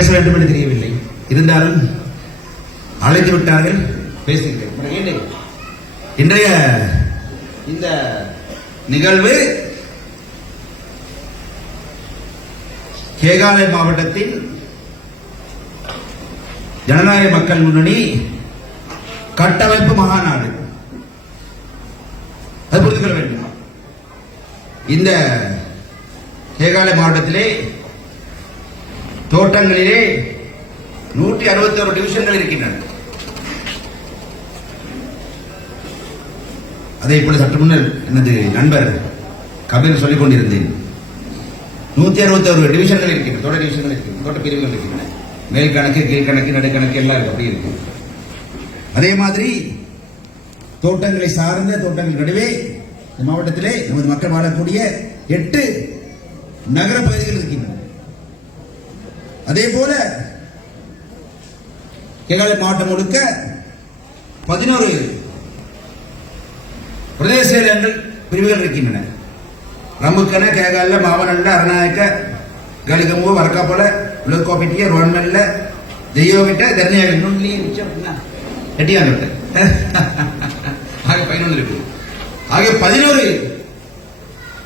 பேச வேண்டும் என்று தெரியவில்லை. இருந்தாலும் அழைத்து விட்டார்கள், பேசுகிறேன். இன்றைய இந்த நிகழ்வு கேகாலை மாவட்டத்தில் ஜனநாயக மக்கள் முன்னணி கட்டமைப்பு மகாநாடு. அது புரிந்து கொள்ள வேண்டும். இந்த கேகாலை மாவட்டத்திலே தோட்டங்களிலே 161 டிவிஷன்கள் இருக்கின்றன. அதை இப்பொழுது சற்று முன்னர் எனது நண்பர் கபில் சொல்லிக் கொண்டிருந்தேன். 161 டிவிஷன்கள் இருக்கின்றன, தோட்ட டிவிஷன்கள் இருக்கின்றன, தோட்ட பிரிவுகள் இருக்கின்றன. மேல் கணக்கு, கீழ்கணக்கு, நடுக்கணக்கு எல்லாம் அப்படி இருக்கு. அதே மாதிரி தோட்டங்களை சார்ந்த தோட்டங்கள் நடுவே இந்த மாவட்டத்திலே நமது மக்கள் வாழக்கூடிய 8 நகர பகுதிகள் இருக்கின்றன. அதே போல கேகாலை மாவட்டம் முழுக்க 11 பிரதேச செயலகங்கள் பிரிவுகள் இருக்கின்றன. ரம்புக்கன, கேகால, மாவனல்ல, அரணாயக்க, கலிகம்பு, வரக்காப்பல, உலகோப்பிட்டிய, ரோன்மெல்ல, தெய்யோவிட்ட, தர்ணியாக நுண்ணிலே எட்டியாங்கிட்ட ஆக 11 இருக்கு. ஆக 11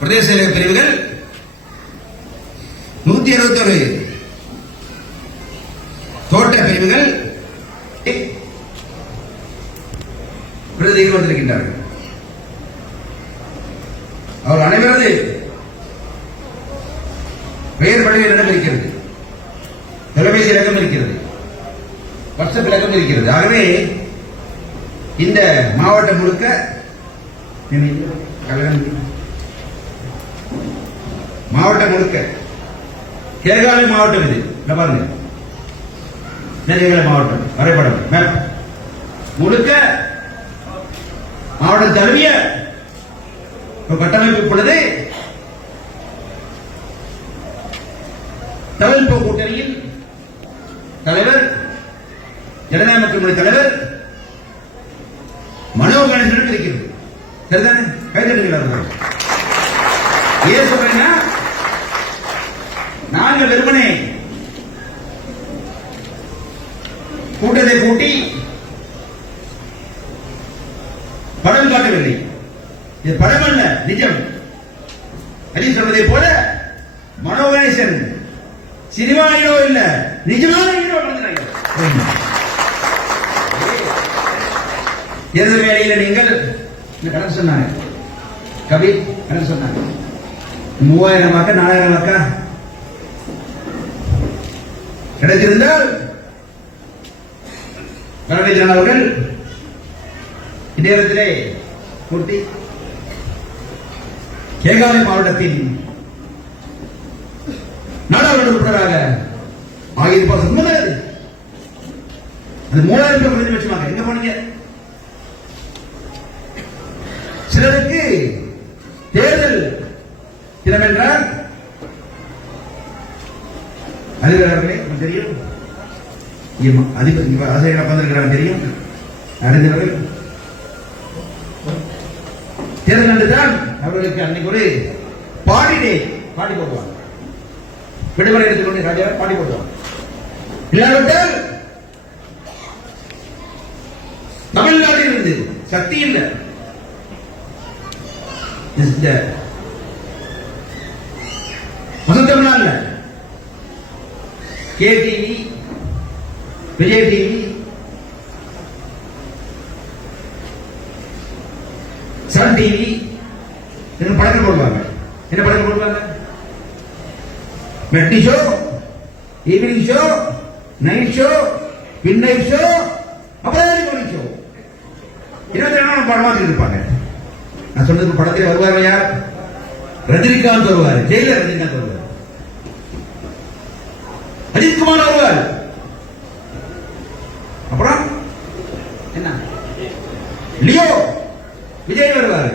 பிரதேச செயலக பிரிவுகள், 161 தோட்ட பிரிவுகள் பிரதிகள் வந்திருக்கின்றார்கள். அவர் அனைவரது பெயர் பட்டியலிடம் இருக்கிறது, தொலைபேசி இலக்கம் இருக்கிறது, வாட்ஸ்அப் இலக்கம் இருக்கிறது. ஆகவே இந்த மாவட்டம் முழுக்க கேகாலை மாவட்டம் இது பாருங்க. கேகாலை மாவட்டம் வரைபடம் மேப் முழுக்க மாவட்டம் தழுவிய கட்டமைப்பு பொழுது தமிழ்போ கூட்டணியில் தலைவர், ஜனநாயக மக்கள் முன்னணி தலைவர் மனோ கணேசனுக்கு இருக்கிறது. சரிதானே? கைதட்டுகிறார்கள். ஏன் சொல்றேன்னா, நாங்கள் வெறுமனே கூட்டத்தை கூட்டி படம் காட்டவில்லை. இது படம் அல்ல, நிஜம். அடி சொல்வதை போல மனோ கணேசன் சினிமா ஹீரோ இல்ல, நிஜமான ஹீரோ. தேர்தல் வேலையில் நீங்கள் கணக்கு சொன்னாங்க, கவி கணக்கு சொன்னாங்க, 3000 வாக்கா 4000 வாக்கா கிடைத்திருந்தால் கருணாநிதி அவர்கள் இந்நேரத்திலே கூட்டி கேகாலை மாவட்டத்தின் நாடாளுமன்ற உறுப்பினராக ஆகியிருப்பார். உண்மைதான். அது 3000 பேர் குறைந்தபட்சமாக எங்க போனீங்க? சிலருக்கு தேர்தல் தினம் என்றால் அதிபர்களே தெரியும், அதிபர் ஆசிரியர் வந்திருக்கிறாங்க தெரியும். அறிந்தவர்கள் தேர்தல் என்றுதான் அவர்களுக்கு அன்னைக்கு ஒரு பாடி போடுவாங்க. விடுமுறை எடுத்துக்கொண்டு ராஜா பாடி போடுவாங்க. இல்லாவிட்டால் தமிழ்நாட்டில் இருந்து சக்தி இல்லை, வசந்தமிழ்நாடு K TV, Vijay TV, Sun TV படங்கள் போடுவாங்க. என்ன படங்கள் போடுவாங்க? Matinee show, evening show, night show, midnight show, அப்புறம் ஷோ. 22 படமா இருப்பாங்க. நான் சொன்னது படத்தில் வருவார்கள் யார்? ரஜினிகாந்த் வருவார், ஜெயிலர் ரஜினிகாந்த் வருவார், அஜித்குமார் வருவார், அப்புறம் என்ன லியோ விஜய் வருவார்,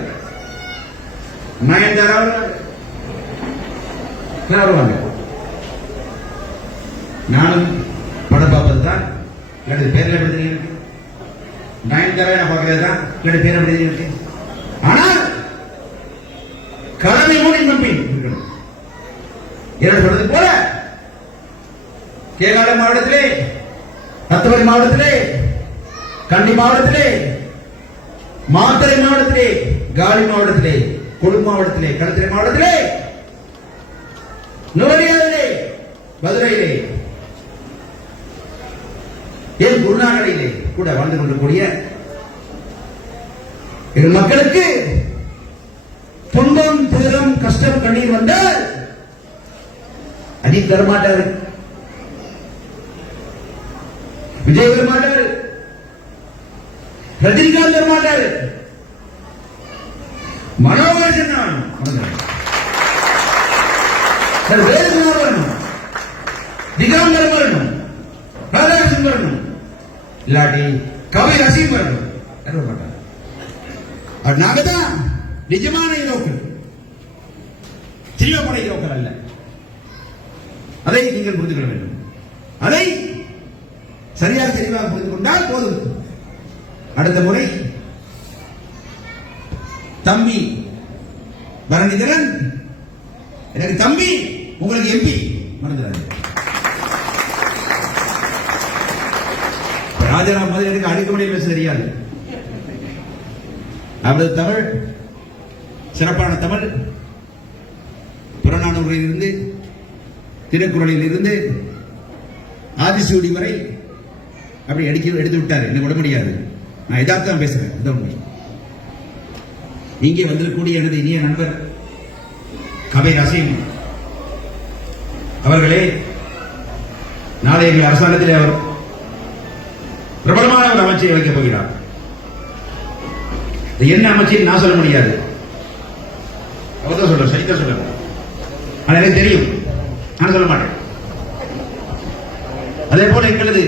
நயன்தாரா வருவாங்க. நானும் படம் பார்ப்பது தான். என்னுடைய பேரில் எப்படி இருக்கு? நயன்தாரா நான் பார்க்கறது தான். என்னுடைய பேர் எப்படி இருக்கு? ஆனால் கடமை மூடி நம்பி இருக்கணும். என்ன சொல்றது போல கேகாலை மாவட்டத்திலே, ரத்தபுரி மாவட்டத்திலே, கண்டி மாவட்டத்திலே, மாத்தறை மாவட்டத்திலே, காலி மாவட்டத்திலே, கொழும்பு மாவட்டத்திலே, களத்திரை மாவட்டத்திலே, நுவரெலியாவிலே, மதுரையிலே, ஏன் குருநாகலிலே கூட வாழ்ந்து கொண்டிருக்கூடிய எங்கள் மக்களுக்கு துன்பம், துயரம், கஷ்டம், கண்ணீர் வந்தால் அஜித் தரமாட்டார், விஜய் தரமாட்டார், ரஜினிகாந்த் தரமாட்டார், மனோகர் சின்ஹா வேலுகுமார் வரணும், திகாம்பரம் வரணும், ராதாகிருஷ்ணன் வரணும், இல்லாட்டி கவி ரசீம் வரணும். நாங்க தான் நிஜமான ஹீரோக்கள், சினிமா பட ஹீரோக்கள் அல்ல. அதை நீங்கள் புரிந்து கொள்ள வேண்டும். அதை சரியாக தெளிவாக புரிந்து கொண்டால் போதும். அடுத்த முறை தம்பி பரணிதரன் எனக்கு தம்பி, உங்களுக்கு எம்பி மறந்துடாது. ராஜாராம் மாதிரி எனக்கு அடிக்கடி பேச தெரியாது. அவரது தமிழ் சிறப்பான தமிழ், புறநானூரில் இருந்து திருக்குறளில் இருந்து ஆதிசூடி வரை அப்படி எடுத்து விட்டார். என்ன விட முடியாது. நான் யதார்த்தம் பேசுறேன். உண்மை. இங்கே வந்திருக்கக்கூடிய எனது இனிய நண்பர் கபை ரசீம் அவர்களே, நாளை எங்கள் அரசாங்கத்தில் அவர் பிரபலமான ஒரு அமைச்சரை வைக்கப் போகிறார். என்ன அமைச்சர் நான் சொல்ல முடியாது, அவர் தான் சொல்ற, சரிதா சொல்ற. ஆனா எனக்கு தெரியும், நான் சொல்ல மாட்டேன். அதே போல எங்களது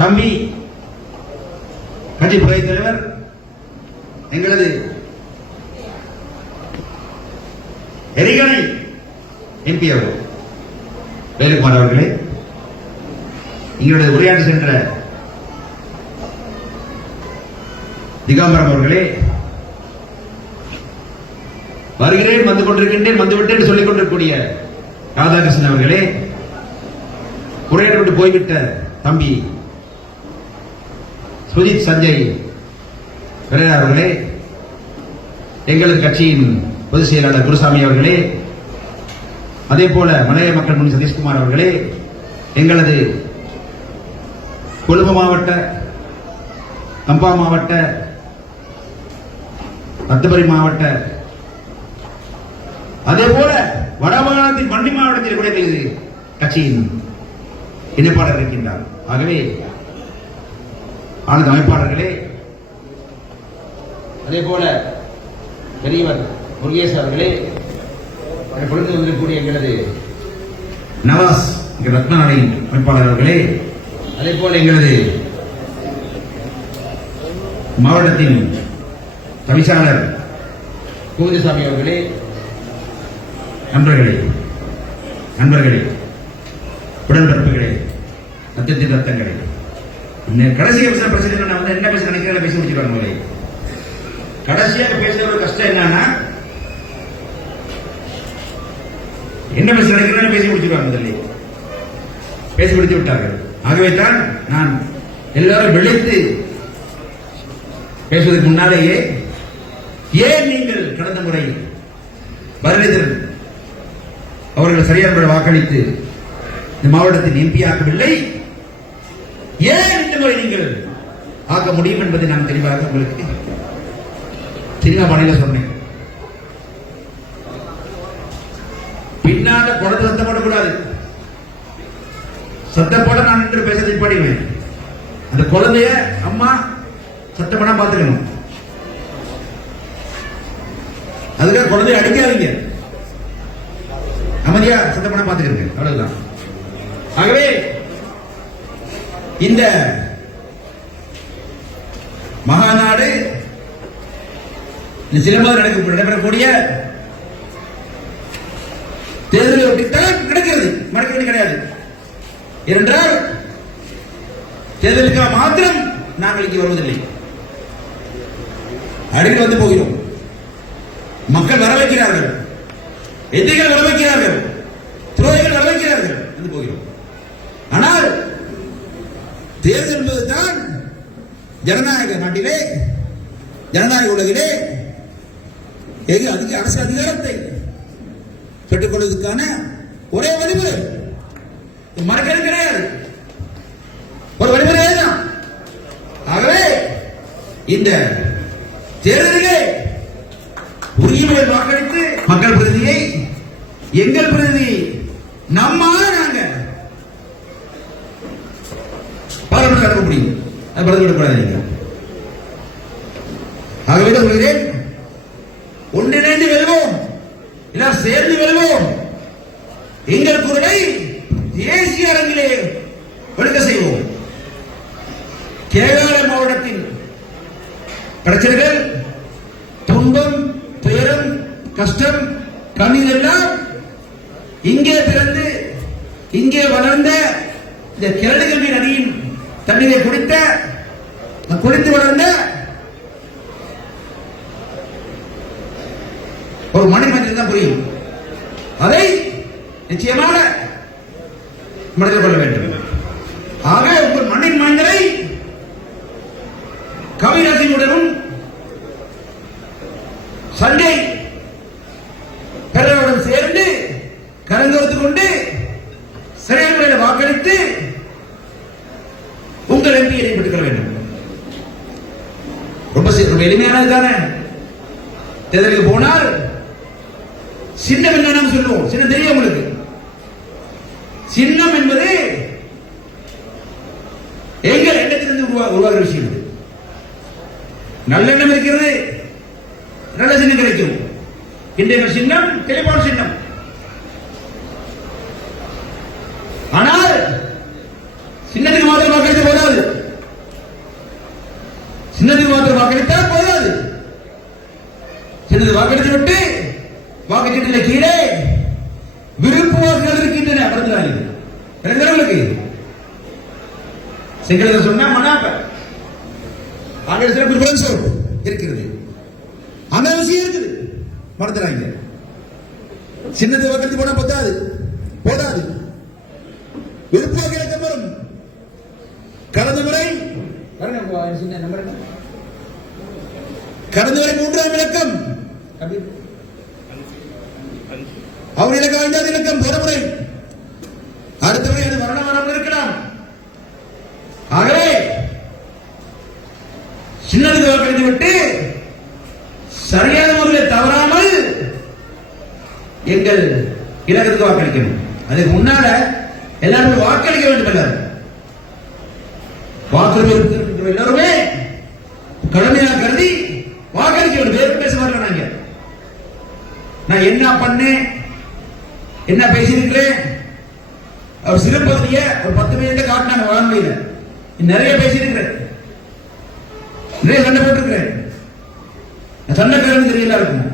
தம்பி கட்சி துறை தலைவர், எங்களது எரிகணை எம்பி அவர்கள் வேலுகுமார் அவர்களே, எங்களுடைய உரையாடி சென்ற திகாம்பரம் அவர்களே, வருகிறேன், வந்து கொண்டிருக்கின்றேன், வந்துவிட்டேன் சொல்லிக் கொண்டிருக்கூடிய ராதாகிருஷ்ணன் அவர்களே, உரையாடி போய்விட்ட தம்பி சுஜித் சஞ்சய் பெரேரா அவர்களே, எங்களது கட்சியின் பொதுச் செயலாளர் குருசாமி அவர்களே, அதே போல மலைய மக்கள் முன்னணி சதீஷ்குமார் அவர்களே, எங்களது கொழும்பு மாவட்ட, கம்பா மாவட்ட, ரத்தபுரி மாவட்ட, அதே போல வடமாகாணத்தின் மண்டி மாவட்டத்தில் கூட எங்களது கட்சியின் இணைப்பாளர் இருக்கின்றார். ஆகவே ஆனந்த அமைப்பாளர்களே, அதே போல பெரியவர் முருகேஷ் அவர்களே, பொழுது வந்திருக்கக்கூடிய எங்களது நவாஸ் ரத்னாலயின் அமைப்பாளர் அவர்களே, அதே போல எங்களது மாவட்டத்தின் தவிசாளர் கோவிந்தசாமி அவர்களே, நண்பர்களே, உடன்பிறப்புகளே, ரத்தத்தின் ரத்தங்களே, கடைசியாக பேசுற பிரச்சனை நான் வந்து என்ன பேச நினைக்கிறேன் பேசி முடிச்சிருவாங்க. கடைசியாக பேசுற ஒரு கஷ்டம் என்னன்னா, என்ன பேச நினைக்கிறேன் பேசி முடிச்சிருவாங்க. முதல்ல பேசி முடித்து விட்டார்கள். ஆகவே தான் நான் எல்லாரும் விழித்து பேசுவதற்கு முன்னாலேயே, ஏன் நீங்கள் கடந்த முறை பரணிதரன் அவர்கள் சரியான வாக்களித்து இந்த மாவட்டத்தின் எம்பி ஆக்கவில்லை, ஏன் இந்த முறை நீங்கள் ஆக்க முடியும் என்பதை நான் தெளிவாக உங்களுக்கு சின்ன பணியில சொன்னேன். பின்னால குழந்தை சத்தப்படக்கூடாது. சத்தப்பட நான் என்று பேச படிவேன். அந்த குழந்தைய அம்மா சத்தப்பட பார்த்துக்கணும். அதுக்காக குழந்தைய அடிக்காதீங்க, அமைதியா சத்தப்பட பார்த்துக்கிறீங்க, அவ்வளவுதான். ஆகவே இந்த மகாநாடு சிலம்பாக நடைபெறக்கூடிய தேர்தலை ஒட்டித்தான் நடக்கிறது, மறக்க கிடையாது. ஏனென்றால் தேர்தலுக்காக மாத்திரம் நாங்கள் இங்கே வருவதில்லை, அடிக்கடி வந்து போகிறோம். மக்கள் வரவேற்கிறார்கள், எதிரிகள் வரவேற்கிறார்கள், துரோகிகள் வரவேற்கிறார்கள், வந்து போகிறோம். தேர்தல் என்பதுதான் ஜனநாயக நாட்டிலே, ஜனநாயக உலகிலே அரசு அதிகாரத்தை பெற்றுக்கொள்வதற்கான ஒரே வழிமுறை. மறக்கிறது கிடையாது, ஒரு வழிமுறை தான். ஆகவே இந்த தேர்தலிலே உரிமையை வாக்களித்து மக்கள் பிரதியை, எங்கள் பிரதி, நம்மால நாங்க பார்லிமெண்ட் அனுப்ப முடியும். அது பதில் விடக்கூடாது. ஆகவே சொல்கிறேன், ஒன்றிணைந்து வெல்வோம், எல்லாரும் சேர்ந்து வெல்வோம். எங்கள் குரலை தேசிய அரங்கிலே ஒழுக்க செய்வோம். கேரள மாவட்டத்தின் பிரச்சனைகள், துன்பம், துயரம், கஷ்டம், கண்ணீர் எல்லாம் இங்கே பிறந்து இங்கே வளர்ந்த இந்த கிரடுகம்பி நதியின் தண்ணீரை குடித்து வளர்ந்த ஒரு மனிதன் தான் புரியும். அதை நிச்சயமாக மனதில் கொள்ள வேண்டும். ஆக உங்கள் மண்ணின் மனிதரை கவிராசியுடனும் சண்டை பெறவுடன் சேர்ந்து கலந்தோர்த்துக் கொண்டு சிறைகளில் வாக்களித்து உங்கள் எம்பியை பெற்றுக் வேண்டும். ரொம்ப எளிமையானது தானே. தேர்தலுக்கு போனால் சின்னம் என்ன சொல்லுவோம். சின்னம் தெரியும் உங்களுக்கு. சின்னம் என்பது எங்கள் எண்ணத்திலிருந்து உருவாகிற விஷயம். இது நல்லெண்ணம் இருக்கிறது, நல்ல சின்னம் கிடைக்கும். இன்றைய சின்னம் டெலிபோன் சின்னம். ஆனால் சின்னத்துக்கு மாத்திரம் வாக்களித்து போதாது. சின்னத்துக்கு மாத்திரம் வாக்களித்தால் போதாது. சின்னது வாக்களித்து விட்டு வாக்குச்சீட்டில் கீழே விருப்பு வாக்குகள் இருக்கின்றன. உங்களுக்கு சிங்களத்தில் சொன்னா மனாப்ப ஆங்கிலத்தில் இருக்கிறது. அந்த விஷயம் இருக்குது. மறந்துடாங்க. சின்னது வாக்களித்து போனா போதாது. விருப்பு வாக்கு இலக்கம் வரும். கடந்த முறை 3ஆம் இலக்கம் அவர் இலக்கம் 5வது இலக்கம் போன முறை. அடுத்த முறை அது மரணம் இருக்கலாம். ஆகவே சின்னதுக்கு வாக்களித்து விட்டு சரியான முறையில் தவறாமல் எங்கள் இலக்கத்துக்கு வாக்களிக்கணும். அதுக்கு முன்னால எல்லாரும் வாக்களிக்க வேண்டும். எல்லாரும் வாக்களிப்பு எல்லாருமே கடமையாக கருதி வாக்களிக்க வேண்டும். வேறு பேச வரல. நான் என்ன பண்ணேன், என்ன பேசியிருக்கிறேன், அவர் சிறுபகுதியை ஒரு 10 மினிட் காட்டினாங்க வானொலியில. நிறைய பேசியிருக்கிறேன், நிறைய சண்டை போட்டிருக்கிறேன். சண்டைக்காரன் தெரியல இருக்கும்.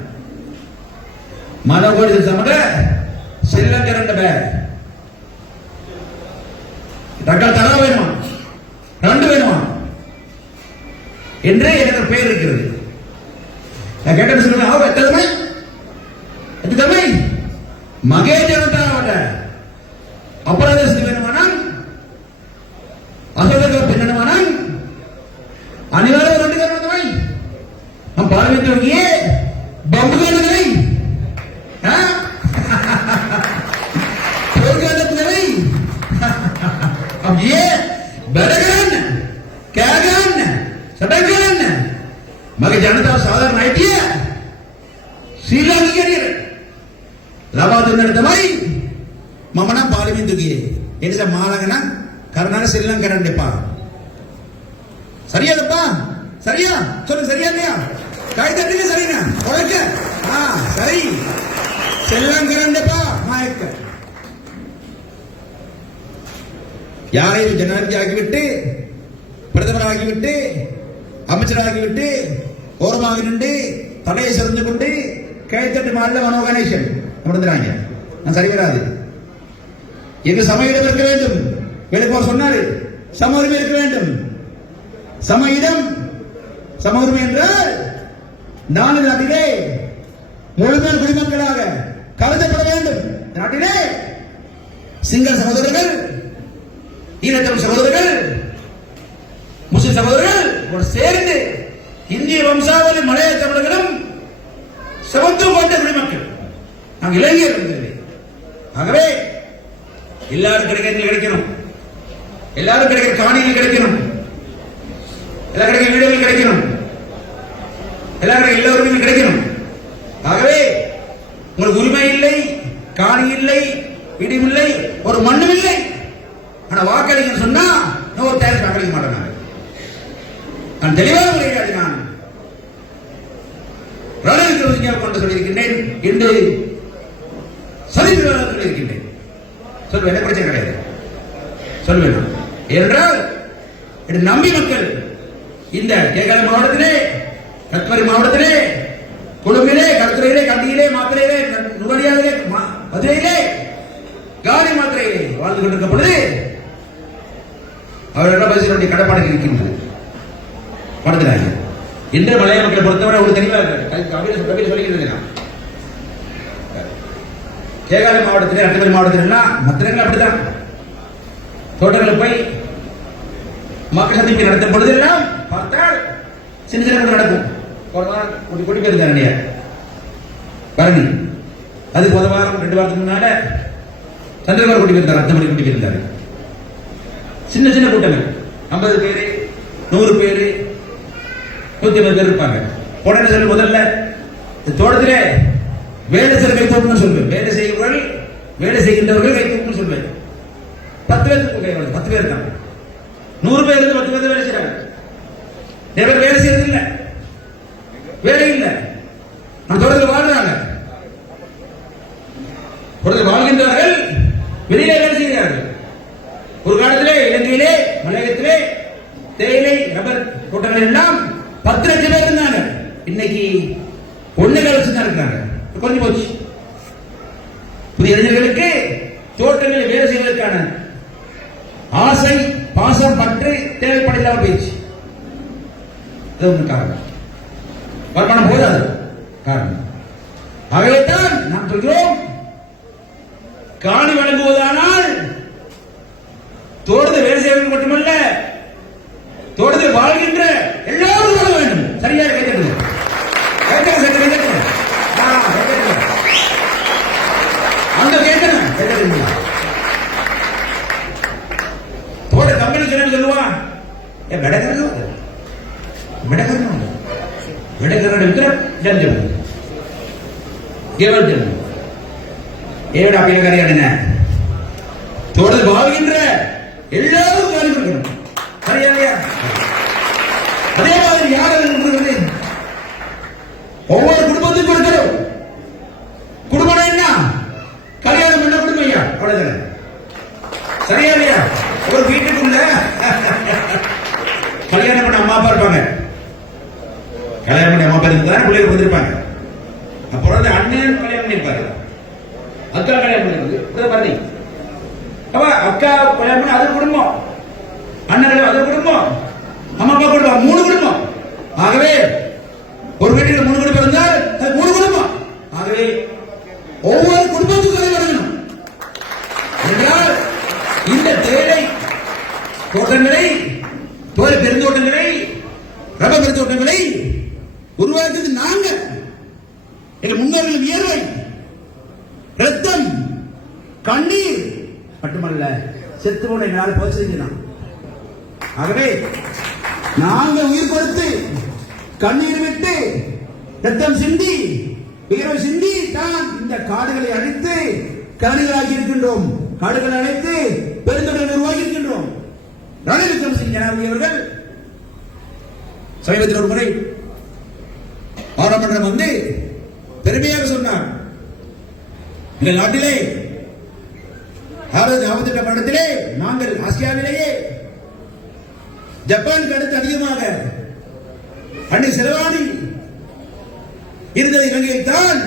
மனோகோடி சமத செல்லங்கரண்ட தக்கால் தரா வேணுமா, 2 வேணுமா என்று எனக்கு பெயர் இருக்கிறது. நான் கேட்ட சொல்லுவேன், எத்தனை மகே ஜனதாவோட அபராதம் வேணுமானால், அசோகர்கள் பின்னணுமானால் அனிவாரம் 2 காரணமாய் நம் பார்வையே பம்புகளை போர்க்காலத்தினரை ये बरगन कैगन सटगन मगर जनता साधारण आइडिया शीला की करिए ලබාදුන්නටමයි මම නම් පාර්ලිමේන්තු ගියේ. ඒ නිසා මාළඟ නම් කරුණාකර ශ්‍රී කරන්න එපා. சரியாதப்பா? சரியா? சொல்லுங்க சரியா இல்லையா? கை தட்டுங்க சரினா? உனக்கு சரி. செல்லம் கரண்டப்பா மாயக்க. யாரையும் ஜனாதிபதி ஆகிவிட்டு, பிரதமர் ஆகிவிட்டு, அமைச்சர் ஆகிவிட்டு, ஓரமாக நின்று தலையை சிறந்து கொண்டு கைத்தட்டு மாநில மனோ கணேசன் அமர்ந்துறாங்க. நான் சரி வராது. எங்க சம இடம் இருக்க வேண்டும். வெளிப்போர் சொன்னாரு, சம உரிமை இருக்க வேண்டும். சம இடம், சம உரிமை என்றால் நாட்டிலே முழுமையான குடிமக்களாக கலந்தப்பட வேண்டும். நாட்டிலே சிங்கள சகோதரர்கள், ஈழத்தமிழ் சகோதரர்கள், முஸ்லிம் சகோதரர்கள் சேர்ந்து இந்திய வம்சாவளி மலைய தமிழர்களும் சமத்துவம் கொண்ட குடிமக்கள் நாங்கள் இளைஞர்கள். ஆகவே எல்லாரும் கிடைக்கணும், எல்லாரும் கிடைக்கிற காணிகள் கிடைக்கணும், எல்லா கிடைக்கிற வீடுகள் கிடைக்கணும், எல்லா உரிமையும் கிடைக்கணும். ஆகவே உங்களுக்கு உரிமை இல்லை, காணி இல்லை, இடம் இல்லை, ஒரு மண்ணும் இல்லை. ஆனா வாக்களிக்க சொன்னா ஒரு தேர்தல் வாக்களிக்க மாட்டேன். நான் தெளிவாக முறையாடி நான் கொண்டு சொல்லியிருக்கின்றேன் என்று சதிப்பிரவாதம் சொல்லியிருக்கின்றேன். சொல்வேன், பிரச்சனை கிடையாது, சொல்வேன். ஏனென்றால் நம்பி மக்கள் இந்த கேகால மாவட்டத்திலே, கத்மரி மாவட்டத்திலே, கொழும்பிலே, கருத்துறையிலே, கண்டியிலே, மாத்திரையிலே, நுவடியாவிலே, மதுரையிலே, காலி மாத்திரையிலே வாழ்ந்து கொண்டிருக்க பொழுது அவர்களிடம் பேச வேண்டிய கடப்பாடு இருக்கின்றது. படுத்துறாங்க. இன்று மலைய மக்களை பொறுத்தவரை ஒரு தெளிவாக சொல்லிக்கிறேன். கேகால மாவட்டத்திலே, கத்மரி மாவட்டத்திலே மத்திரங்கள் அப்படித்தான். தோட்டங்களில் போய் மக்கள் சந்திப்பு நடத்தும் பொழுதெல்லாம் பார்த்தால் சின்ன சின்ன நடக்கும். குடிபெயர்ந்தார் நிறைய பரணி. அது ஒரு வாரம் 2 வாரத்துக்கு முன்னால சந்திரபாபு குடிபெயர்ந்தார், அத்தமணி குடிபெயர்ந்தார். சின்ன சின்ன கூட்டங்கள் 50 பேரு, 100 பேரு, 150 பேர் இருப்பாங்க. உடனே சொல்லி முதல்ல தோட்டத்திலே வேலை செய்ய கை தூக்கணும்னு சொல்வேன். வேலை செய்கின்றவர்கள் கை தூக்கணும்னு சொல்வேன். 10 பேருக்கு 10 பேர் தான். 100 பேர் இருந்து 10 பேர் வேலை செய்யறாங்க. வேலை செய்யறது இல்லை, வேலை இல்லை. நம்ம தொடர்ந்து வாழ்றாங்க, தொடர்ந்து வாழ்கின்றார்கள், வெளியே வேலை செய்கிறார்கள். ஒரு காலத்திலே இலங்கையிலே, மலையகத்திலே தேயிலை, ரப்பர் தோட்டங்கள் எல்லாம் 10 லட்சம் பேர் இருந்தாங்க. இன்னைக்கு 1 லட்சம் தான் இருக்காங்க. கொஞ்சம் போச்சு. புதிய இளைஞர்களுக்கு தோட்டங்களில் வேலை செய்வதற்கான ஆசை, பாசம், பற்று தேவைப்படாமல் போயிடுச்சு. அது ஒன்று காரணம். வருமானம் போதாது காரணம். ஆகவேதான் நாம் சொல்கிறோம், காணி வழங்குவதானால் தோட்டத்தில் வேலை செய்வதற்கு மட்டுமல்ல, தோட்டத்தில் வாழ்கின்ற எல்லாரும் வாழ வேண்டும். சரியாக கேட்கிறது அந்த கேட்கணும். தோட்ட கம்பெனி சொல்லுவான், தொடர்ந்து வாழ்கின்ற எல்லாரும் காணி கொடுக்கணும். சரியா? அதே மாதிரி யாரும் ஒவ்வொரு குடும்பத்துக்கும் கொடுக்கிறோம். குடும்பம் என்ன? கல்யாணம் பண்ண குடும்பம் ஐயா, அவ்வளவுதானே. சரியா இல்லையா? ஒரு வீட்டுக்குள்ள கல்யாணம் பண்ண அம்மா அப்பா இருப்பாங்க. கல்யாணம் பண்ண அம்மா அப்பா இருந்தா பிள்ளைகள் வந்திருப்பாங்க. அப்புறம் அண்ணன் கல்யாணம் பண்ணிருப்பாரு, அக்கா கல்யாணம் பண்ணிருக்கு. அக்கா கல்யாணம் பண்ணி அது குடும்பம், அண்ணன் அது குடும்பம், அம்மா அப்பா குடும்பம், 3 குடும்பம். ஆகவே ஒரு வீட்டில் 3 குடும்பம் இருந்தால் அது 3 குடும்பம். ஆகவே ஒவ்வொரு குடும்பத்துக்கும் அதை வழங்கணும் என்றால் இந்த தேயிலை தோட்டங்களை, பெருந்தோட்டங்களை, ரப்பர் பெருந்தோட்டங்களை உருவாக்குறது நாங்க. எங்கள் முன்னோர்கள் வியர்வை, ரத்தம், கண்ணீர் மட்டுமல்ல, செத்து போன எங்களால் போச்சுதான். ஆகவே நாங்கள் உயிர் கொடுத்து, கண்ணீர் விட்டு, ரத்தம் சிந்தி, வியர்வை சிந்தி தான் இந்த காடுகளை அழித்து காடுகளாகி இருக்கின்றோம். காடுகளை அழைத்து பெருந்தொடரை உருவாக்கி இருக்கின்றோம். ரணில் விக்ரமசிங்கே ஜனாதிபதி அவர்கள் சமீபத்தில் ஒரு முறை பாராளுமன்றம் வந்து பெருமையாக சொன்னார், இந்த நாட்டிலே 48 வருடத்திலே நாங்கள் ஆசியாவிலேயே ஜப்பானுக்கு அடுத்து அதிகமாக அன்னை செலவாணி இருந்தது இலங்கையில் தான்,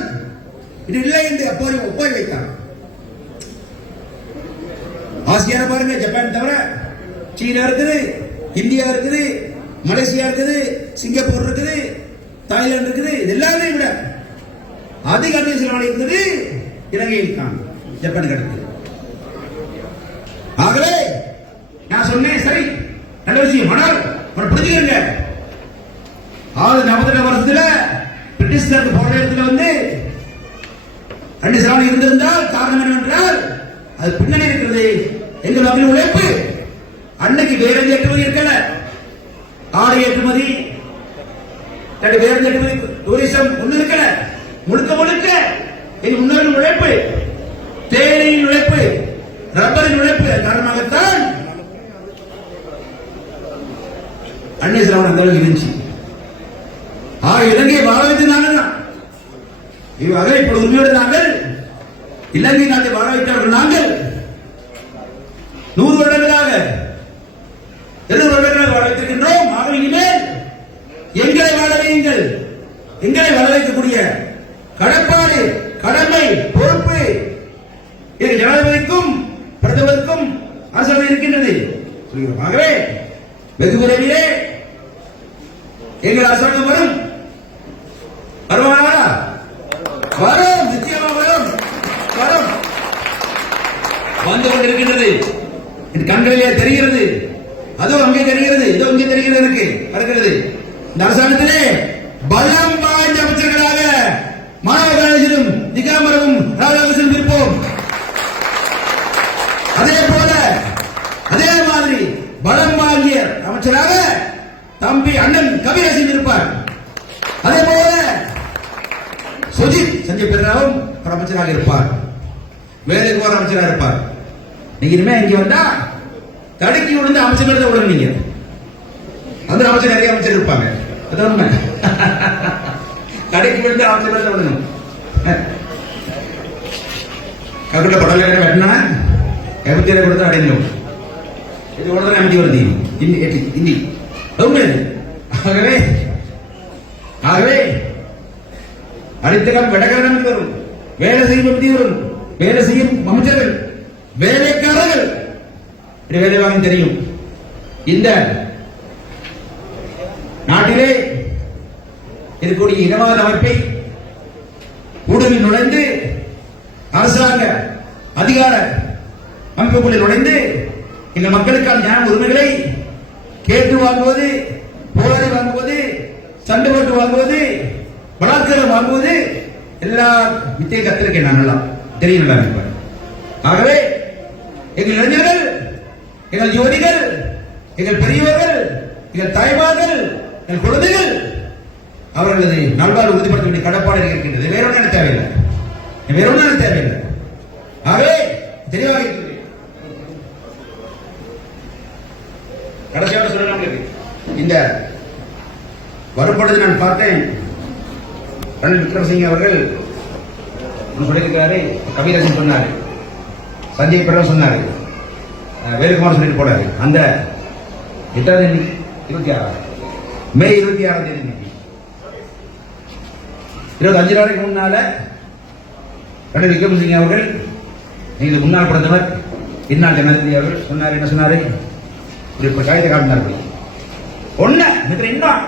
இது இல்லை என்று அப்போது ஒப்பாய் வைத்தார். ஆசியா பாருங்க, ஜப்பான் தவிர சீனா இருக்குது, இந்தியா இருக்குது, மலேசியா இருக்குது, சிங்கப்பூர் இருக்குது, தாய்லாந்து இருக்குது. எல்லாமே விட அதிக அன்னை செலவாணி இருந்தது இலங்கையில் தான், ஜப்பானுக்கு அடுத்து. ஆகவே நான் சொன்னேன், சரி நல்ல விஷயம், ஆனால் புரிஞ்சுக்கிறீங்க. 642 வருஷத்துல பிரிட்டிஷ்காரருக்கு போற இடத்துல வந்து அன்னி பெசன்ட் இருந்திருந்தால் காரணம் என்னவென்றால் அது பின்னணி இருக்கிறது எங்கள் மக்களின் உழைப்பு. அன்னைக்கு வேற எந்த ஏற்றுமதி இருக்கல, ஆடை ஏற்றுமதி, வேற எந்த ஏற்றுமதி டூரிசம் ஒண்ணு இருக்கல. முழுக்க முழுக்க எங்கள் முன்னோரின் உழைப்பு, தேயிலையின் உழைப்பு, ரப்பரின் உழைப்பு காரணமாகத்தான் அன்னை சிரவண அந்த இருந்துச்சு. இலங்கையை வாழ வைத்து நாங்கள் தான் இவ்வாறு இப்படி உண்மையோடு நாங்கள் இலங்கை நாட்டை வாழ வைத்தார்கள். நாங்கள் 100 வருடங்களாக 70 வருடங்களாக வாழ வைத்திருக்கின்றோம். ஆக இனிமேல் எங்களை வாழ வையுங்கள். எங்களை வாழ வைக்கக்கூடிய கடப்பாடு, கடமை, பொறுப்பு எங்கள் ஜனாதிபதிக்கும் பிரதமருக்கும் அரசாணை இருக்கின்றது. ஆகவே வெகு விரைவிலே எங்கள் அரசாங்கம் வரும். வருவாரா? வரும், நிச்சயமா வரும். வரும், வந்து கொண்டிருக்கின்றது. கண்களிலே தெரிகிறது, அதுவும் அங்கே தெரிகிறது, இதோ இங்கே தெரிகிறது. எனக்கு வருகிறது. இந்த அரசாங்கத்திலே பலம் வாய்ந்த அமைச்சர்களாக மாணவர்களும் திகாமரவும் ராதாகிருஷ்ணன் இருப்போம். அதே போல அதே மாதிரி பலம் வாங்கிய அமைச்சராக தம்பி அண்ணன் கவிரேசன் இருப்பார். அதே போல சுஜித் சஞ்சய் பெர்ராவும் ஒரு அமைச்சராக இருப்பார். வேலைக்கு ஒரு அமைச்சராக இருப்பார். நீங்க இனிமே இங்க வந்தா தடுக்கி விழுந்து அமைச்சர்கள் தான் விடுங்க. நீங்க அந்த அமைச்சர் நிறைய அமைச்சர் இருப்பாங்க. அதான் உண்மை. தடுக்கி விழுந்து அமைச்சர்கள் தான் விடணும். கருட படல வெட்டினா எபத்தியில கொடுத்து அடைஞ்சோம். இது உடனே அமைதி வருது இந்தி. ஆகவே அடித்தகம் விடகரணம் வரும், வேலை செய்யும் விதி வரும், வேலை செய்யும் அமைச்சர்கள், வேலைக்காரர்கள் வேலை வாங்க தெரியும். இந்த நாட்டிலே இருக்கக்கூடிய இனவாத அமைப்பை ஊடுருவி நுழைந்து அரசாங்க அதிகார அமைப்புகளில் நுழைந்து இந்த மக்களுக்கான ஞான உரிமைகளை கேட்டு வாங்குவது, போராடி வாங்குவது, சண்டை போட்டு வாங்குவது, பலாத்காரம் வாங்குவது, எல்லா வித்தையும் கத்திருக்கேன். நான் எல்லாம் தெரியும். நல்லா ஆகவே எங்கள் இளைஞர்கள், எங்கள் யுவதிகள், எங்கள் பெரியவர்கள், எங்கள் தாய்மார்கள், எங்கள் குழந்தைகள் அவர்களது நல்வாழ்வு உறுதிப்படுத்த வேண்டிய கடப்பாடு இருக்கின்றது. வேற ஒன்றும் தேவையில்லை, வேற ஒன்றும் தேவையில்லை. ஆகவே தெளிவாக இருக்கிறது. கடைசியாக சொல்லலாம், இந்த வரும்பொழுது நான் பார்த்தேன், ரணில் விக்ரமசிங்க அவர்கள் சொல்லியிருக்கிறாரு, கவிராஜன் சொன்னாரு, சஞ்சய் பெர்ரா சொன்னாரு, வேலுக்குமார் சொல்லிட்டு போனாரு. அந்த 8ஆம் தேதி 26 மே 26ஆம் தேதி 25 நாளைக்கு முன்னால ரணில் விக்ரமசிங்க அவர்கள், எங்களுக்கு முன்னாள் பிரதமர் இந்நாள் ஜனாதிபதி அவர்கள் சொன்னார். என்ன சொன்னாரு? காகித காட்டினார்கள். ஒண்ணு இன்னும்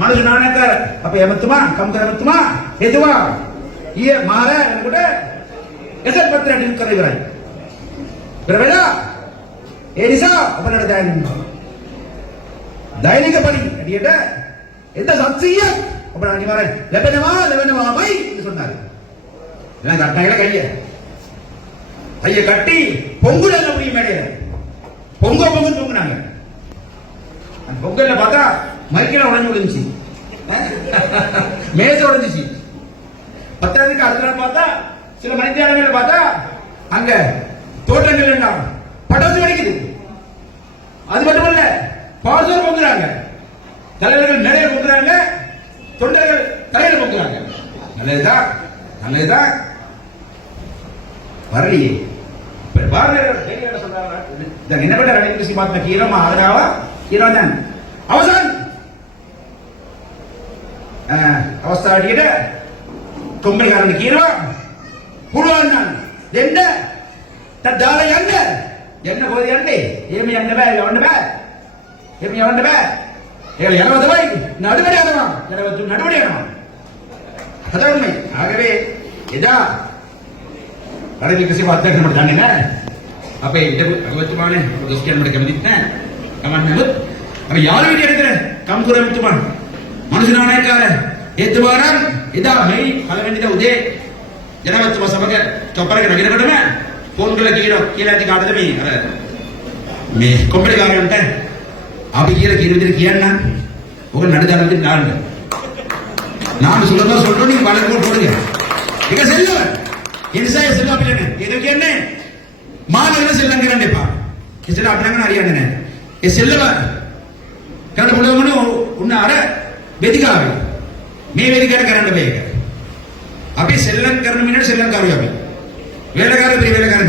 மனசு நாணயக்கார அப்ப எமத்துமா கம்கர் எமத்துமா எதுவா ඊය මාර එනකොට එසත් පත්‍රයට ලින්ක් කරලා ඉවරයි. ඉවර වෙලා ඒ නිසා අපලට දැන් දෛනික පරිදි ඇටියට 1700ක් අපට අනිවාර්යෙන් ලැබෙනවාමයි சொன்னாரு. எல்லாம் கட்டாயில கைய கட்டி பொங்குல போய் மேடையில பொங்கு தூங்குனாங்க. அந்த பொங்கல்ல பார்த்தா மைக்கெல்லாம் உடஞ்சு விழுந்துச்சு, மேச உடஞ்சிச்சு. 10ஆம் அடுத்த நாள் பார்த்தா சில மனிதர்கள் பார்த்தா அங்க தோட்டங்கள் எல்லாம் பட்டாசு வெடிக்குது. அது மட்டுமல்ல, பாசூர் பொங்குறாங்க, தலைவர்கள் நிறைய பொங்குறாங்க, தொண்டர்கள் தலையில பொங்குறாங்க. நல்லதுதான் வரலையே. என்ன பண்ண ரணில் විසින් කියනවා ආරාව කියනවා දැන් අවසන් අවස්ථාවේදී කොම්බල් ගන්න කියනවා පුළුවන් නම් දෙන්න තදාලා යන්න කොහෙද යන්නේ? එහෙම යන්න බෑ. ඒක යනවා තමයි නඩුවට යනවා. නඩුවට යනවා. හතරන්නේ. ආගවේ එදා රනිල් වික්‍රමසිංහ අධ්‍යක්ෂ මට දන්නේ නැහැ. අපේ හිටපු අගමැතිතුමානේ දොස් කියන්න මට කැමතිත් නැහැ. කමන්නේ නමුත් अब यार भी कहते हैं कम करो तुमान मनुष्य नाने का है ये तुम्हारा इधर मैं खाने में इधर उधे जना मैं तुम्हारा सबक चौपर के नगीना करते हैं फोन के लिए किया थी काटते भी अरे मैं कंपनी का करते हैं आप ये किया ना वो नड़ जाने दिन नार नाम सुलभ सोल्डो नहीं बालक को छोड़ दिया ठीक है सेल्लो इनसे सेल्लो पिले ने ये तो क्या ने मां लगने सेल्लन के रंडे पा इसलिए अपना का नारिया ने ये सेल्लो कारण बोले मनो उन्हें आरे वेदिका आवे मैं वेदिका करने बैठे अभी सेल्लन करने मिनट सेल्लन करो अभी वेलगार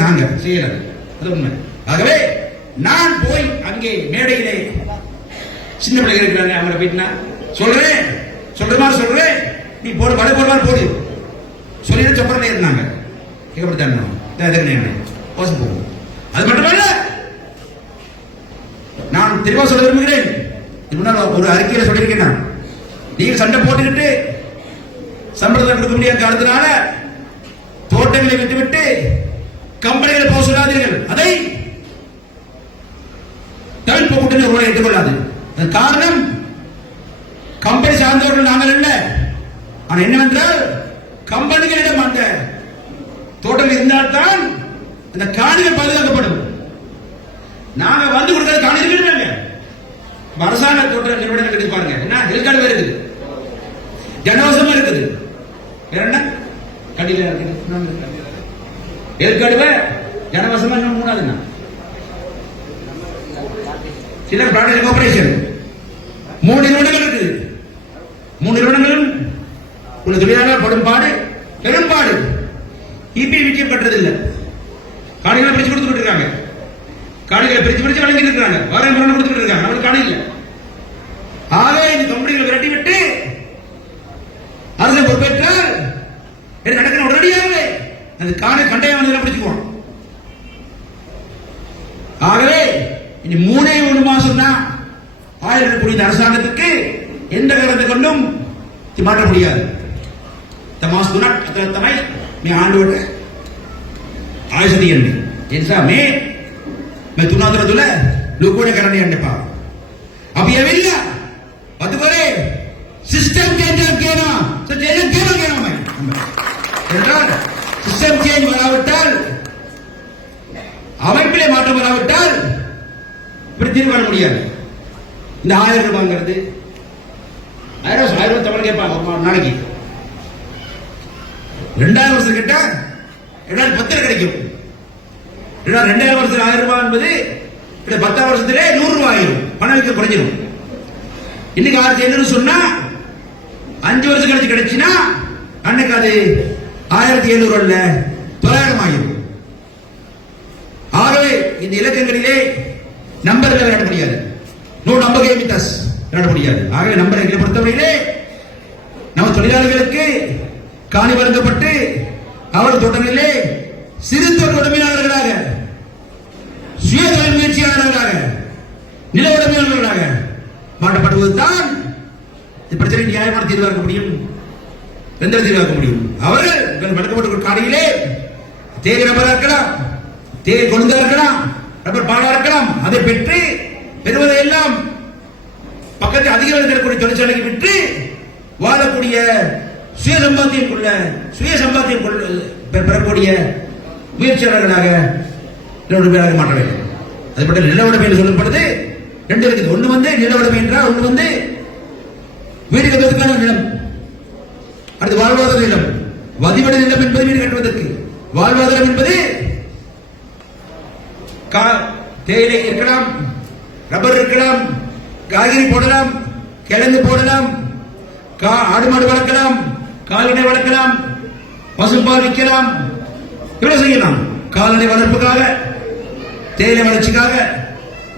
नांग செய்யல அது உண்மை ஆகவே நான் போய் அங்கே மேடையிலே சின்ன பிள்ளைகள் இருக்கிறாங்க அவங்கள போயிட்டுனா சொல்றேன் நீ போடு போடு சொல்லிட்டு சொப்பரே இருந்தாங்க கேட்கப்பட்டாங்க போசம் போகும் அது மட்டுமல்ல நான் தெளிவா சொல்ல விரும்புகிறேன் முன்னால் ஒரு அறிக்கையில சொல்லியிருக்கேன் நீங்க சண்டை போட்டுக்கிட்டு சம்பளத்தை கொடுக்க முடியாத காரணத்தினால தோட்டங்களை விட்டுவிட்டு கம்பெனிகளை போக சொல்லாதீர்கள் அதை தமிழ் கூட்டணி ஒருவரை ஏற்றுக்கொள்ளாது காரணம் கம்பெனி சார்ந்தவர்கள் நாங்கள் அல்ல ஆனால் என்னவென்றால் கம்பெனிகளிடம் அந்த தோட்டம் இருந்தால்தான் அந்த காணிகள் பாதுகாக்கப்படும் நாங்க வந்து கொடுக்கிற காணிகள் அரசாங்க தோட்ட நிறுவனங்கள் எடுத்து பாருங்க என்ன ஹெல்கார்டு இருக்குது ஜனவசமா இருக்குது வேற என்ன கடில இருக்குது ஹெல்கார்டு ஜனவசமா இன்னும் மூணாவது என்ன சில பிராடக்ட் கார்பரேஷன் 3 நிறுவனங்கள் இருக்குது 3 நிறுவனங்களும் உள்ள தொழிலாளர் படும் பெரும்பாடு இபி விற்க கட்டுறதில்லை காணிகளை பிரிச்சு கொடுத்துட்டு இருக்காங்க காணிகளை பிரிச்சு வழங்கிட்டு இருக்காங்க வாரம் கொடுத்துட்டு இருக்காங்க அவங்களுக்கு காணி இல்லை ஆகவே இந்த கம்பெனிகளை விரட்டி விட்டு அரசு பொறுப்பேற்றால் நடக்கிற உடனடியாகவே அந்த காணி கண்டையானதை பிடிச்சுக்குவோம் ஆகவே இனி 3 மாசம் தான் ஆயிரம் கோடி அரசாங்கத்துக்கு எந்த காரணத்தை கொண்டும் மாற்ற முடியாது தமாஸ் துனட் தமை நீ ஆண்டு ஆயுசதி என்று ऐसा मैं तुनादर तुला लोगों ने करने अंडे पा अब ये मिल गया बात करे सिस्टम चेंज किया ना तो चेंज किया मैं என்றால் சிஸ்டம் சேஞ்ச் வராவிட்டால் அமைப்பிலே மாற்றம் வராவிட்டால் இப்படி தீர்வு வர முடியாது இந்த 1000 ரூபாய்ங்கிறது 1000 தமிழ் கேட்பாங்க நாளைக்கு 2000 வருஷம் கேட்டா 2010 கிடைக்கும் 2000 வருஷத்துல 1000 ரூபாய் என்பது 10 வருஷத்திலே 100 ரூபாய் ஆயிரும் பணம் விற்க குறைஞ்சிடும் இன்னைக்கு 1700 சொன்னா 5 வருஷம் கழிச்சு கிடைச்சுன்னா அன்னைக்கு அது 1700 அல்ல 900 ஆயிரும் ஆகவே இந்த இலக்கங்களிலே நம்பர்கள் விளையாட முடியாது no number game with us விளையாட முடியாது ஆகவே நம்பர்களை பொறுத்தவரையிலே நம்ம தொழிலாளர்களுக்கு காணி வழங்கப்பட்டு அவர் தோட்டங்களிலே சிறு தொழில் உடைமையாளர்களாக சுய தொழில் முயற்சியாளர்களாக நில உடைமையாளர்களாக மாற்றப்படுவதுதான் இந்த பிரச்சனை நியாயமான தீர்வாக்க முடியும் எந்த தீர்வாக்க முடியும் அவர்கள் வழங்கப்பட்ட காணியிலே தேவை ரப்பராக இருக்கலாம் தேவை கொழுந்தா இருக்கலாம் ரப்பர் பாலா இருக்கலாம் அதை பெற்று பெறுவதை எல்லாம் பக்கத்தில் அதிகம் இருக்கக்கூடிய தொழிற்சாலைக்கு விற்று வாழக்கூடிய சுய சம்பாத்தியம் பெறக்கூடிய முயற்சியாளர்களாக நிலவுடைமையாக மாற்ற வேண்டும் அதுபட்ட நிலவுடைமை என்று சொல்லப்படுது 2 இருக்குது ஒன்று வந்து நிலவுடைமை என்றால் ஒன்று வந்து வீடு கட்டுவதற்கான நிலம் அடுத்து வாழ்வாதார நிலம் வதிவிட நிலம் என்பது வீடு கட்டுவதற்கு வாழ்வாதாரம் என்பது தேயிலை இருக்கலாம் ரப்பர் இருக்கலாம் காய்கறி போடலாம் கிழங்கு போடலாம் ஆடு மாடு வளர்க்கலாம் கால்நடை வளர்க்கலாம் பசும்பால் விற்கலாம் இவ்வளவு செய்யலாம் கால்நடை வளர்ப்புக்காக தேயிலை வளர்ச்சிக்காக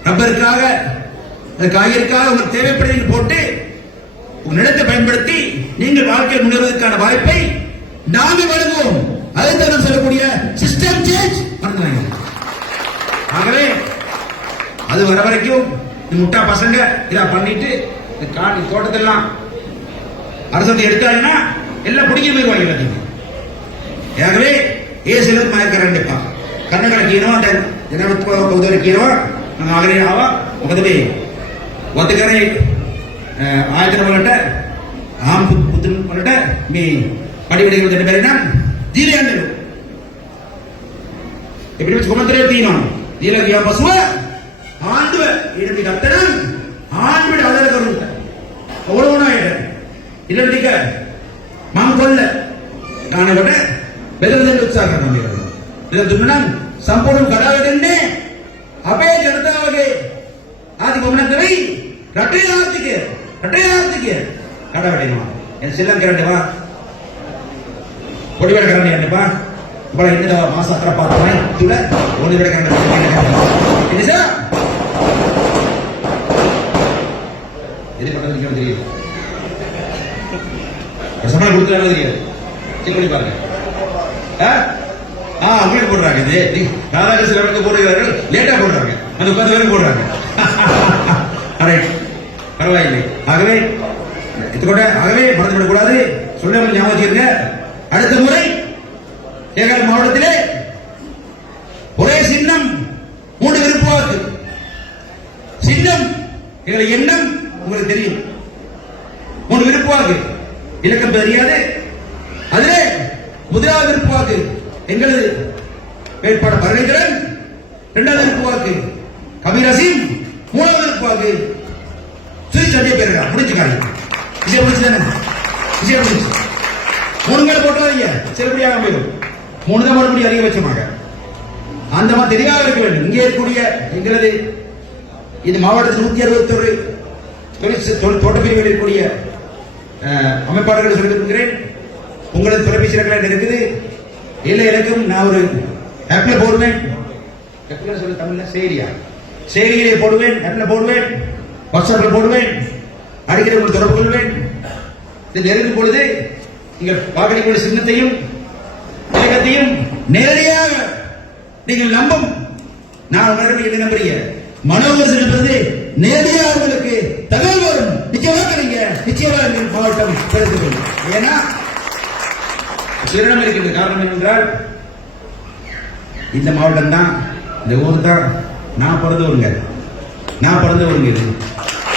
ரப்பருக்காக காய்கறிக்காக உங்களுக்கு தேவைப்படுறீங்க போட்டு உங்க நிலத்தை பயன்படுத்தி நீங்கள் வாழ்க்கையில் முன்னேறுவதற்கான வாய்ப்பை நாங்கள் வழங்குவோம் அதுதான் சொல்லக்கூடிய சிஸ்டம் சேஞ்ச் பண்ணுவாங்க ஆகவே அது வர வரைக்கும் முட்டா பசங்க இதை பண்ணிட்டு காணி தோட்டத்தெல்லாம் அரசு எடுத்தாங்கன்னா எல்லாம் பிடிக்க போயிருவாங்க எல்லாத்தையும் ஆகவே ஏசிலும் மயக்கரண்டிப்பா ಕನ್ನಡ ಕೀನೋ ಅಂತ ಜನತ್ವ ಉದರ ಕೀನೋ ನಾನು ಆಗಲೇ ಆವ ಮುಗದವೇ වතකරේ ආයතන වලට ආම් පුතුන් වලට මේ පරිවැඩිකම දෙන්න බැරි නම් දීලා යන්නලු. ඒ පිළිවෙත් කොමන්තරේ තියෙනවා. දීලා ගියා පසුව ආණ්ඩුව ඊට ටිකක් ගත්තා නම් ආණ්ඩුවට අදාළ කරුණු ඕනෝනයිද ඊට ටික මම කොල්ල ගානකට බෙදලා දෙන්න උත්සාහ කරනවා මේක. බෙදලා දුන්නා නම් සම්පූර්ණ කඩාවැ දෙන්නේ අපේ ජනතාවගේ ආදි කොමනක් නෙවෙයි රටේ ආර්ථිකය කඩාවැටෙනවා. එන් ශ්‍රී ලංකාවට එපා. පොඩි වැඩ කරන්න යන්න එපා. උඹලා ඉන්න මාස 4 5 තුල ඕනේ වැඩ කරන්න බැහැ. ඒ නිසා ඉතින් පටන් ගන්න දෙන්නේ. ரசமா கொடுத்துறாங்க தெரியாது செக் பண்ணி பாருங்க. அவங்க போடுறாங்க இது ராதாகிருஷ்ணன் சிலருக்கு போடுகிறார்கள் லேட்டா போடுறாங்க அந்த 10 பேரும் போடுறாங்க. பரவாயில்லை. ஆகவே ஆகவே மறந்துவிடக்கூடாது. சொல்லாமல் ஞாபகம் வச்சிருங்க. அடுத்த முறை ஏகால் மாவட்டத்திலே ஒரே சின்னம் 3 விருப்பாக்கு சின்னம் எங்களை எண்ணம் உங்களுக்கு தெரியும். 3 விருப்பாக்கு இலக்கம் தெரியாது. அதிலே முதலாவது விருப்பாக்கு எங்களது வேட்பாளர் பரணிதரன், 2வது விருப்பாக்கு கபீர் அசீம், 3வது விருப்பாக்கு சுரி சண்டே பேருடா. முடிச்சுக்காங்க. விஷயம் முடிச்சுதானே? விஷயம் முடிச்சு 3 பேர் போட்டாதீங்க. செல்லுபடியாக போயிடும். 3 தான் மறுபடியும் அதிகபட்சமாக அந்த மாதிரி தெளிவாக இருக்க வேண்டும். இங்கே இருக்கக்கூடிய எங்களது இந்த மாவட்டத்தில் 161 தோட்டப்பிரிவில் இருக்கக்கூடிய அமைப்பாளர்கள் சொல்லியிருக்கிறேன். உங்களது தொலைபேசி இலக்கம் இருக்குது. இல்லை எனக்கும் நான் ஒரு ஆப்ல போடுவேன். சொல்ல தமிழ்ல செயலியிலே போடுவேன், ஆப்ல போடுவேன், வாட்ஸ்அப்ல போடுவேன். அடிக்கடி உங்களுக்கு தொடர்பு கொள்வேன். இது நெருங்கும் பொழுது நீங்கள் வாக்களிக்கூடிய சின்னத்தையும் இலக்கத்தையும் நேரடியாக நீங்கள் நம்பும். நான் உங்களிடம் என்ன நம்புறீங்க? மனோகர் என்பது நேரடியாக உங்களுக்கு தகவல் வரும். நிச்சயமாக நீங்க நிச்சயமாக மாவட்டம் பெறுகிறது. ஏன்னா சிறனம் இருக்கின்ற காரணம் என்னென்றால் இந்த மாவட்டம் தான், இந்த ஊர் தான் நான் பிறந்தவருங்க. இது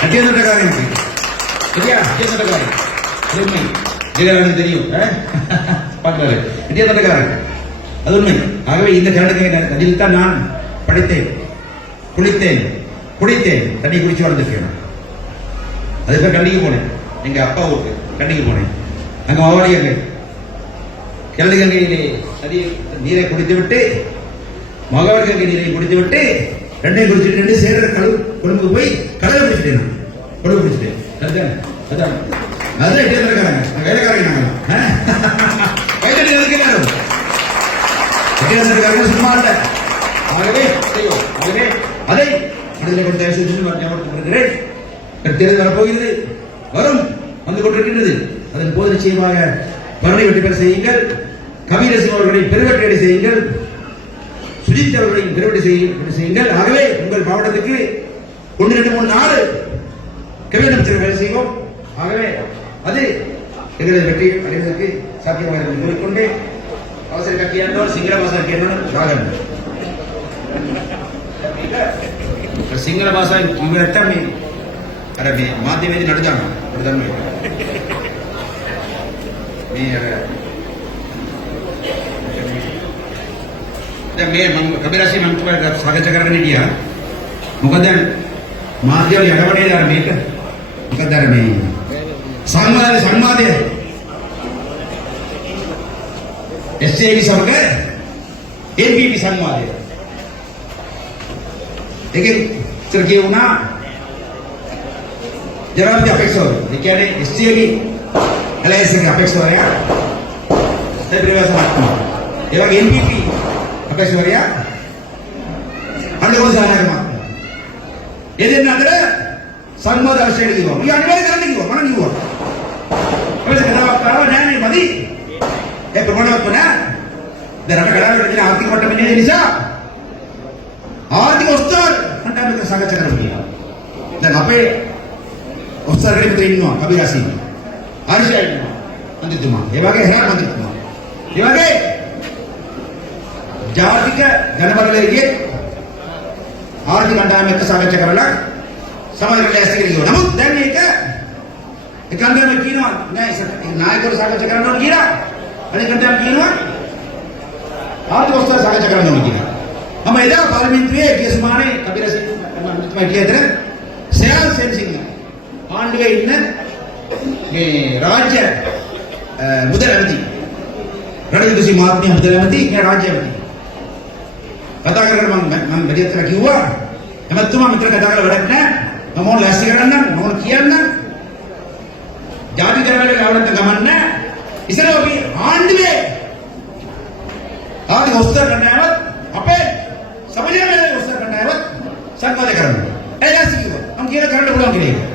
அத்தியாசக்காரன் இருக்கு சரியா? அத்தியாசக்காரன் உண்மை ஜெயலலிதா தெரியும் பார்க்கிறாரு. அத்தியாசக்காரன் அது உண்மை. ஆகவே இந்த கர்நாடக அதில் தான் நான் படித்தேன், குளித்தேன், தண்ணி குடிச்சு வளர்ந்துருக்கேன். அதுக்காக கண்டிக்கு போனேன். எங்க அப்பா ஊருக்கு கண்டிக்கு போனேன். அங்க மாவாடியர்கள் கிழக்கு கங்கையிலே நீரை குடித்து விட்டு, மகாவடி கங்கை நீரை குடித்து விட்டு, 2 குடிச்சுட்டு சேர்ற கொழும்பு போய் கடலை குடிச்சிட்டேன். கொழும்பு குடிச்சிட்டேன். அதான் இருக்காங்க வேலைக்காரங்க. நாங்கள் சும்மா இல்ல. ஆகவே அதை மனிதனை கொண்டு தயார் செய்து வருகிறேன். தேர்தல் வரப்போகிறது, வந்து கொண்டிருக்கின்றது. அதன் போது நிச்சயமாக பரணி வெற்றி பெற செய்யுங்கள். கபீர் அசீம் அவர்களை பெருவெற்றி செய்யுங்கள். சுஜித் அவர்களை பெருவெற்றி செய்யுங்கள். ஆகவே உங்கள் மாவட்டத்துக்கு 1 2 3 4 கபீர் அமைச்சர் வேலை செய்வோம். ஆகவே அது எங்களது வெற்றி அடைவதற்கு சாத்தியமாக என்று கூறிக்கொண்டு அவசர கட்டியாண்டோர் சிங்கள பாஷா கேட்டோம். සිංහල භාෂාවෙන් කිව්ව නැත්තම් මේ අර මේ මාධ්‍යවේදී නඩු දානවා. මේ අර දැන් මේ මම කබිරාසි මම තුමාට සාකච්ඡා කරගෙන හිටියා. මොකද මාධ්‍යවල යඩවඩේ අර මේක මොකද අර මේ සංවාදය SJB සමග NPP සංවාදය लेकिन सर ये होना जवाब अपेक्षा हो रही क्या इससे भी अपेक्षा हो रहा NPP अपेक्षा हो रहा ಏನೇನಾದ್ರೆ ಸಂವಾದ ಅವಶ್ಯ ಈ ಅನಿವಾರ್ಯ ಮನಗಿವ ನ್ಯಾಯ ಮದಿ ಪ್ರಮಾಣವತ್ವನ ಆರ್ಥಿಕ ಮಟ್ಟ ಮೇಲೆ ನಿಜ ආර්ථික ඔස්තර අන්ටමික සාකච්ඡා කරමු. දැන් අපේ ඔස්තරගෙ මෙතන ඉන්නවා කබීර් අසීම්. හර්ෂය ඉන්නවා. මන්ත්‍රීතුමා. ඒ වගේ හැම මන්ත්‍රීතුමා. ඒ වගේ ජාතික ජනබලවේගයේ ආර්ථික අන්ටමික සාකච්ඡා කරලා සමාජයට ඇස්ති කියනවා. නමුත් දැන් මේක එකන්දම කියනවා නෑ නායකවරු සාකච්ඡා කරන්න ඕන කියලා. අනිකන්දම කියනවා ආර්ථික වස්තුව සාකච්ඡා කරන්න ඕන කියලා. මම එදා පාර්ලිමේන්තුවේ ගියසුමානේ කබිරසි මම කියතර සෙල් සෙන්සිං ආණ්ඩුවේ ඉන්න මේ රාජ්‍ය මුදල් ඇමති රණවිදුසි මහත්මිය මුදල් ඇමති මේ රාජ්‍ය ඇමති කතා කරගෙන මම බෙදියතර කිව්වා එමෙතුමා මෙතන කතා කරලා වැඩක් නැහැ මම ඕන ලෑස්ති කරන්න ඕන කියන්න ජාති කරවලේ ආවරත් ගමන්න ඉතින් අපි ආණ්ඩුවේ ආදි හොස්තර කරන්නවත් අපේ සමාජයේ හොස්තර කරන්නවත් සංවාද කරන්න. ඒ ලෑස්ති කිව්වා. මම කියලා කරන්න පුළුවන් කෙනෙක්.